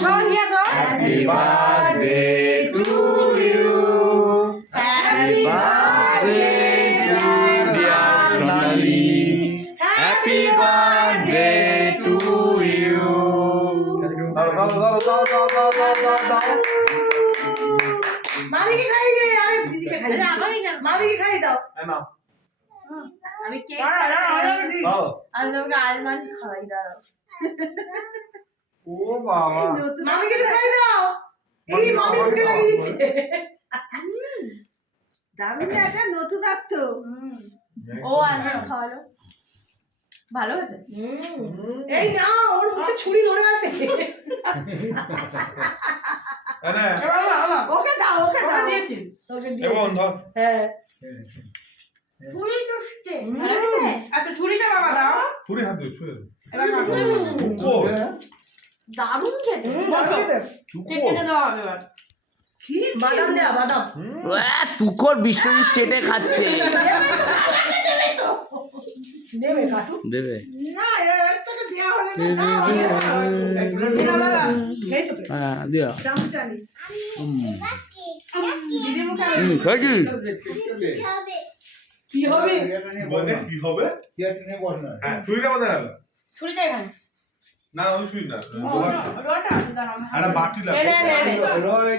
Happy birthday to you. Happy birthday to dear Sonali. Happy birthday to you. মামি কে খাই দে আরে দিদি কে খাই মামি কে খাই দাও না আমি কেক খাই দাও আমি তোমাকে আলমন্ড খাওয়াই দাও ও বাবা মামি কে খাই দাও এই মামি মুখে লাগিয়ে দিচ্ছে দারুণ একটা নতুন হাত ও আলমন্ড খাওয়ালো ভালো হয়েছে এই না ওর মুখে ছুরি ধরে আছে আরে ওকে দাও ওকে দাও দিয়েছি এবং ধর হ্যাঁ পুরি টুসতে আচ্ছা ছুরিটা বাবা দাও ছুরি হাত দিও ছুরি এবার টুকো দারুণ খেতে কেটে দেওয়া হবে এবার কি বাদাম দেয়া বাদাম তুকর বিশ্বজিৎ চেটে খাচ্ছে দেবে কাটু দেবে না একটা দেয়া হলে না দাও এই তো হ্যাঁ দিও চামচানি দিদি মুখে খাইছি কি হবে বলতে কি হবে হ্যাঁ ছুরিটা কোথায় গেল ছুরিটা এখানে না ওই ছুরি না রোটা দাঁড়াও একটা বাটি লাগে নে